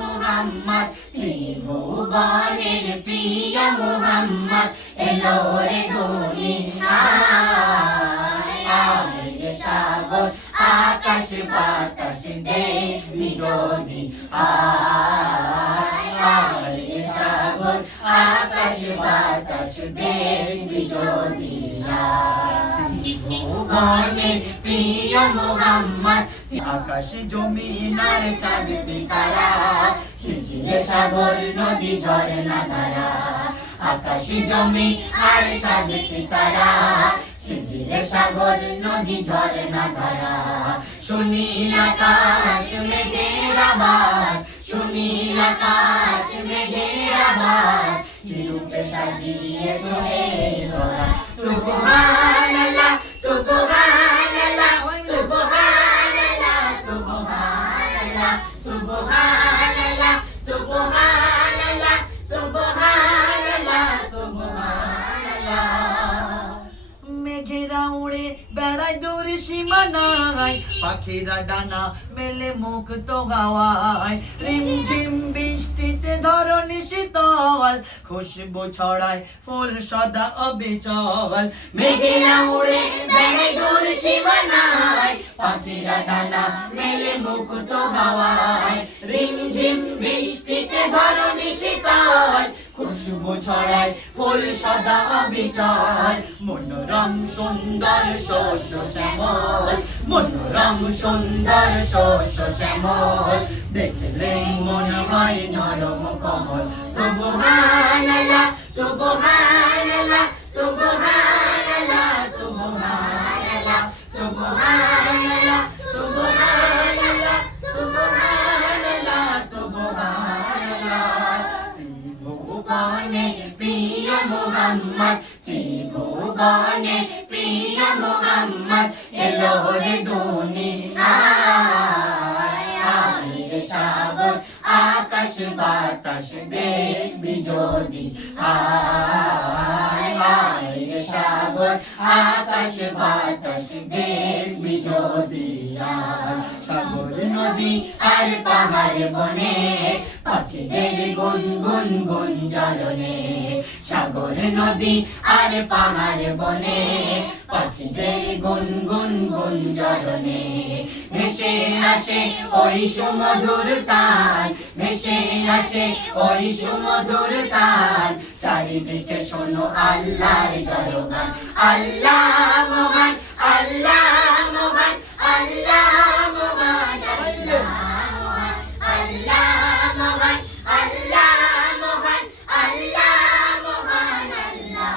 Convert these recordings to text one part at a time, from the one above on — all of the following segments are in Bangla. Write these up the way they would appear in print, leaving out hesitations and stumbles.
মুহাম্মদ ত্রিভুবনের প্রিয় মুহাম্মদ এলো রে দুনিয়ায় রে সাগর আকাশ বাতাস দেখবি যদি আয় রে সাগর আকাশ বাতাস দেখবি যদি ত্রিভুবনের প্রিয় মুহাম্মদ আকাশ জমিন আর চাঁদ সিতারা সিঁচিলে সাগর নদী ঝরনা ধারা আকাশ জমি আর চাঁদ সিতারা সিঁচিলে সাগর নদী ঝরনা ধারা সুনীল আকাশ মেঘের আবাজ সুনীল আকাশ মেঘের আবাজ রূপে সাজিয়ে চলে তোরা সুবহানাল্লাহ সুবহানাল্লাহ সুবহানাল্লাহ সুবহানাল্লাহ সুবহানাল্লাহ সুবহানাল্লাহ সুবহানাল্লাহ সুবহানাল্লাহ মেঘেরা উড়ে বেড়ায় দূর সীমানায় পাখিরা ডানা মেলে মুক্ত হাওয়ায় রিমঝিম বৃষ্টিতে ধরণী শীতল খুশবু ছড়ায় ফুল সদা অবিচল মেঘেরা উড়ে বেড়ায় দূর সীমানায় পাখিরা ডানা মেলে মুক্ত হাওয়ায় রিমঝিম বৃষ্টিতে ধরণী শীতল খুশবু ছড়ায় ফুল সদা অবিচল মনোরম সুন্দর শস্য শ্যামল মনোরম সুন্দর শস্য শ্যামল দেখলে মন হয় নরম কমল সুবহানাল্লাহ সুবহানাল্লাহ সুবহানাল্লাহ সুবহানাল্লাহ সুবহানাল্লাহ সুবহানাল্লাহ সুবহানাল্লাহ সুবহানাল্লাহ ত্রিভুবনের প্রিয় মুহাম্মদ ত্রিভুবনের প্রিয় মুহাম্মদ এলো রে দুনিয়ায় রে সাগর আকাশ বাতাস দেখবি যদি আয় রে সাগর আকাশ বাতাস দেখবি যদি সাগর নদী আর পাহাড় বনে পাখিদের গুনগুন গুঞ্জরণে সাগর নদী আর পাহাড় বনে পাখিদের গুনগুন গুঞ্জরণে ভেসে আসে ওই সুমধুর তান ভেসে আসে ওই সুমধুর তান চারিদিকে শোনো আল্লাহর জয়গান আল্লাহ মহান আল্লাহ মহান আল্লাহ মহান আল্লাহ মহান আল্লাহ মহান আল্লাহ মহান আল্লাহ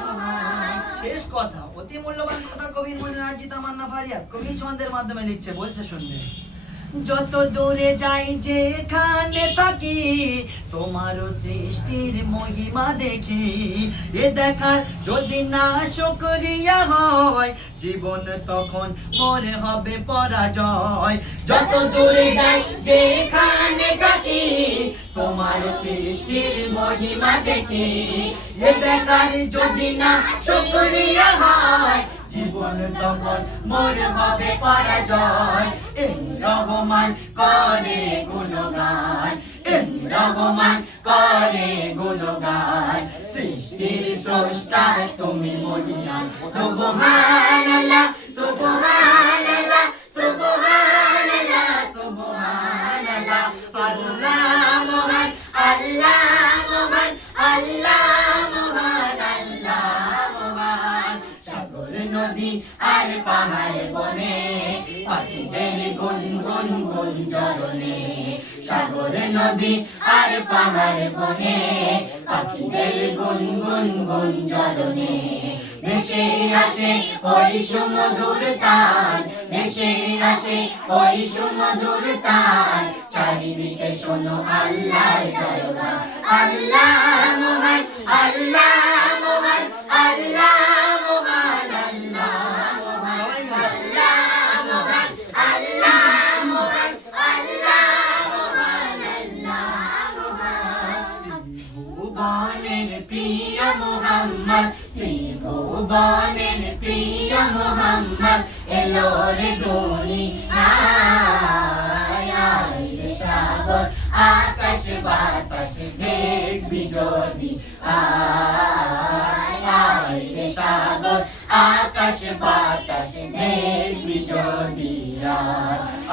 মহান শেষ কথা অতি মূল্যবান কথা কবির মনে আর্জিত মান্না ফারিয়াদ কবি ছন্দের মাধ্যমে লিখছে বলছে শুনবে যত দূরে যাই যেখানে থাকি তোমারও সৃষ্টির মহিমা দেখি এ দেখার যদি না শুকরিয়া হয় জীবন তখন মরে হবে পরাজয় যত দূরে যাই যেখানে থাকি তোমার সৃষ্টির মহিমা দেখি এ দেখার যদি না শুকরিয়া হয় জীবন তখন মোর হবে পরাজয় রহমান করে গুণগান রহমান করে গুণগান সৃষ্টির স্রষ্টা তুমি মহিয়ান সুবহানাল্লাহ সুবহানাল্লাহ সুবহানাল্লাহ সুবহানাল্লাহ আল্লাহ মহান আল্লাহ মহান আল্লাহ মহান আল্লাহ মহান সাগর নদী আর পাহাড় বনে পাখিদের গুনগুন গুঞ্জরণে সাগর নদী আর পাহাড় বনে পাখিদের গুনগুন গুঞ্জরণে ভেসে আসে ওই সুমধুর তান ভেসে আসে ওই সুমধুর তান চারিদিকে শোনো আল্লাহর জয়গান আল্লাহ মহান আল্লাহ মহান আল্লাহ মহান আল্লাহ মহান আল্লাহ মহান আল্লাহ মহান আল্লাহ মহান আল্লাহ মহান ত্রিভুবনের প্রিয় মুহাম্মদ ত্রিভুবনের প্রিয় মুহাম্মদ এলো রে দুনিয়ায় রে সাগর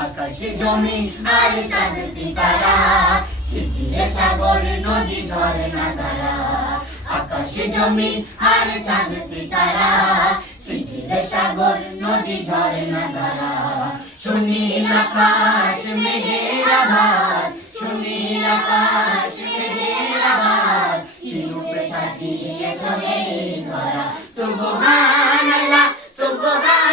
আকাশ জমি আর চাঁদ সিতারা সিঁচিয়ে সাগর নদী ঝরনা ধারা আকাশ জমি আর চাঁদ সিতারা সিঁচিয়ে সাগর নদী ঝরনা ধারা সুনীল আকাশ মেঘের আভাত সুনীল আকাশ মেঘের আভাত কি রূপে সাজিয়ে চলে ধরা সুবহানাল্লাহ সুবহানাল্লাহ